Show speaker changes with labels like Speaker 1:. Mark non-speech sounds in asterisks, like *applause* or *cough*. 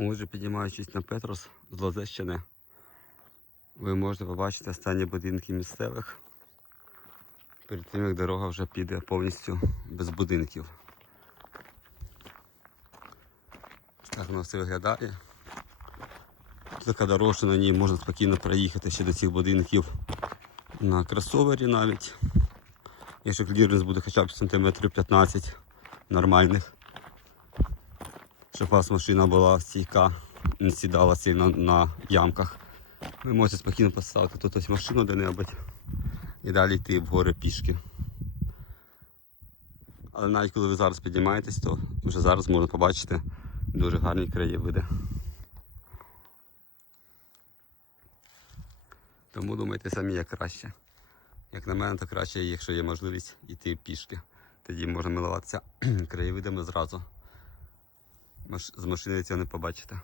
Speaker 1: Отже, піднімаючись на Петрос з Лозещини, ви можете побачити останні будинки місцевих. Перед тим, як дорога вже піде повністю без будинків. Так воно все виглядає. Тут така дорога, що на ній можна спокійно проїхати ще до цих будинків на кросовері навіть. Якщо кліренс буде хоча б сантиметрів 15 нормальних. Щоб у вас машина була стійка, не сідала сильно на ямках. Ви можете спокійно поставити тут ось машину де-небудь і далі йти вгори пішки. Але навіть коли ви зараз піднімаєтесь, то вже зараз можна побачити дуже гарні краєвиди. Тому думайте самі, як краще. Як на мене, то краще, якщо є можливість йти пішки. Тоді можна милуватися *clears throat* краєвидами зразу. З машини цього не побачите.